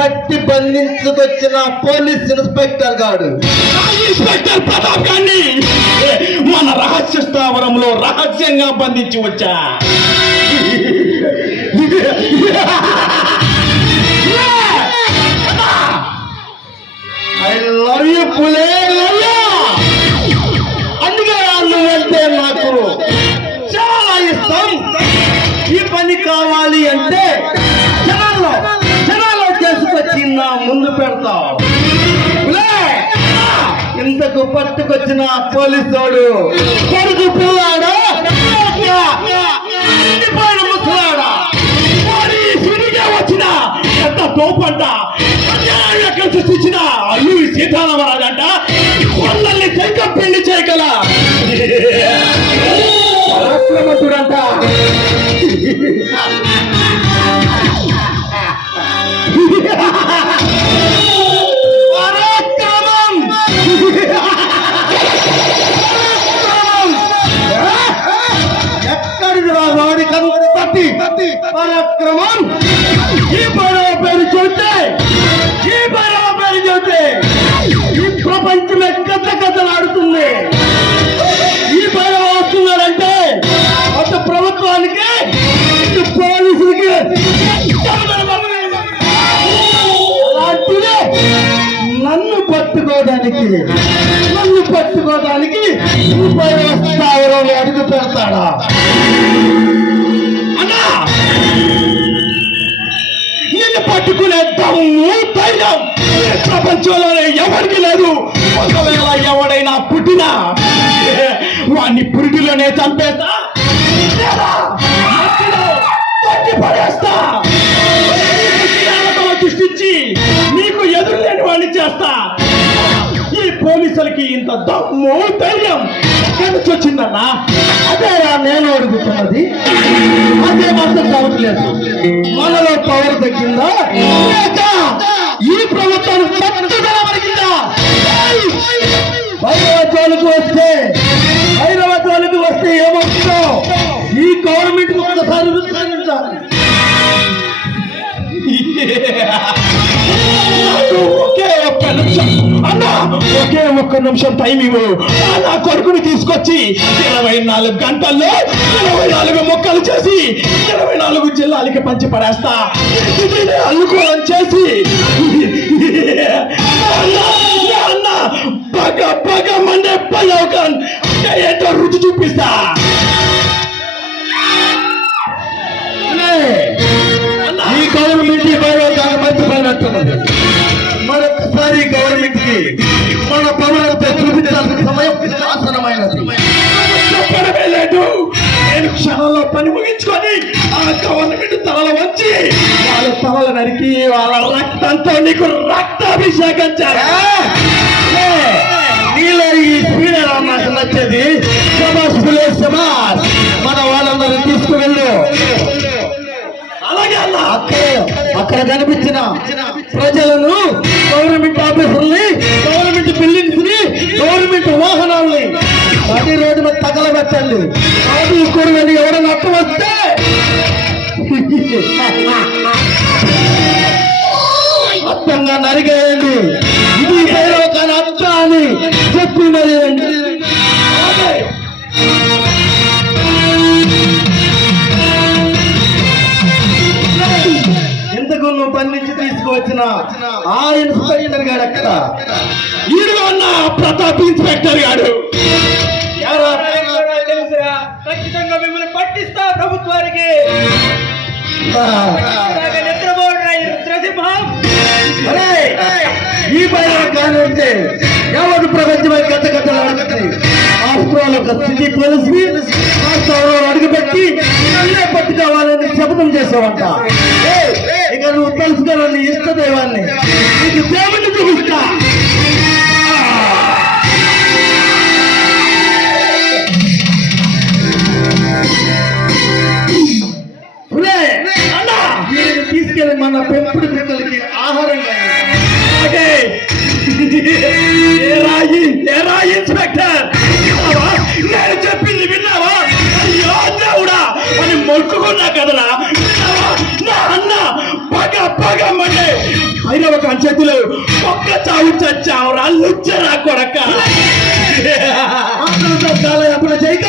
పట్టి బంధించుకొచ్చిన police inspector గాడు. Inspector Pratap గారిని మన రహస్య స్థావరంలో రహస్యంగా బంధించి వచ్చా. I love you Phule, love you. అందుకే నువ్వంటే నాకు చాలా ఇష్టం. ఈ పని కావాలి అంటే జనాల్లో చేసుకొచ్చి నా ముందు పెడతావు. ఇంతకు పట్టుకొచ్చిన పోలీసోడు కొడుకు పిల్లాడా ముసలాడా వచ్చిన ఎంత తోపంట సృష్టించిన అల్లు సీతారామరాజు అంట వాళ్ళని సైతం పెళ్లి చేయగల పరాక్రమతుడంట. ఎక్కడిది రా వాడికి పరాక్రమం? ఈ పడవ పేరు చూస్తే ఈ ప్రపంచమే కథలాడుతుంది. ఈ పడవ వస్తున్నారంటే అటు ప్రభుత్వానికి ఇటు పోలీసులకి అలాంటిదే నన్ను పట్టుకోవడానికి ఈ పడవ స్థావరంలో అడుగు పెడతాడా? అన్నా నిన్ను పట్టుకునే దమ్ము ధైర్యం ప్రపంచంలోనే ఎవరికి లేదు. ఒకవేళ ఎవడైనా పుట్టినా వాడిని పురిటిలోనే చంపేస్తా, పడేస్తా. సృష్టించి నీకు ఎదురు లేని వాడిని చేస్తా. ఈ పోలీసులకి ఇంత దమ్ము ధైర్యం ఎక్కడికి వచ్చిందన్నా? అదేరా నేను అడుగుతున్నది. అదే మాత్రం కావట్లేదు. మనలో పవర్ తగ్గిందా లేక ఈ ప్రభుత్వం పట్టుదలవరిగిందా? హైదరాబాద్ వస్తే ఏమవుతుందో ఈ గవర్నమెంట్ ఒక్కసారి విస్మరించాలి. ఒకే ఒక్క నిమిషం టైం ఇవ్వు. నా కొడుకుని తీసుకొచ్చి 24 గంటల్లో 24 మొక్కలు చేసి 24 జిల్లాలకి పంచి పడేస్తా. అల్లుకోవడం చేసి పగ మండే పల్లవకన్ ఏంటో రుచి చూపిస్తా. ఈ గవర్నమెంట్ మంచి పడినట్టున్నది. మరొకసారి గవర్నమెంట్ కి మన పనులతో చూపించాల్సిన సమయం ఆసనమైనది. చెప్పడమే లేదు. నేను క్షణంలో పని ముగించుకొని ఆ గవర్నమెంట్ తలలు వచ్చి వాళ్ళ తలలు నరికి వాళ్ళ రక్తంతో నీకు రక్తాభిషేకం చేయాలి. నీలో ఈ స్పీడ్ నాకు నచ్చేది. మన వాళ్ళందరూ తీసుకువెళ్ళు. అలాగే అన్న. అక్కడ కనిపించిన ప్రజలను, గవర్నమెంట్ ఆఫీసుల్ని, గవర్నమెంట్ బిల్డింగ్స్ ని, గవర్నమెంట్ వాహనాల్ని 10 రోజుల తగలబెట్టండి. కూడదని ఎవరైనా అట్ట వస్తే అర్థంగా నరిగేయండి. ఇది ఒక అర్థ అని చెప్పి మరి ఎందుకు నువ్వు పని నుంచి తీసుకువచ్చిన ఆ ఇన్స్పెక్టర్ గారు అక్కడ ఈడు అన్న ప్రతాప్ ఇన్స్పెక్టర్ గారు. ఖచ్చితంగా మిమ్మల్ని పట్టిస్తా ప్రభుత్వానికి. ఈ పైన కానుంటే ఎవరు ప్రపంచమై కథలాడుతుంది. ఆస్ట్రోలో ఒక సిటీ పోలీసు అడుగుపెట్టి నన్నే పట్టుకోవాలని శపథం చేసావంట. ఇక నువ్వు తెలుసుకోవాలని ఇష్టదైవాన్ని నీకు దేవుణ్ణి చూపిస్తా. తీసుకెళ్ళి మన పెంపుడు పిల్లలకి ఆహారంగా ఇన్స్పెక్టర్ నేను చెప్పింది విన్నావా? అయ్యో దేవుడా అని మొక్కుకున్నా కదరా. నా అన్న పగ మండే కాని చేతిలో ఒక్క చావు చచ్చావు లుచ్చరా కొడక. అప్పుడు చేయక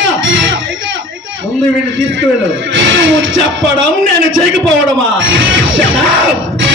ముందు వీడిని తీసుకువెళ్ళు. నువ్వు చెప్పడం నేను చేయకపోవడమా? Shut up!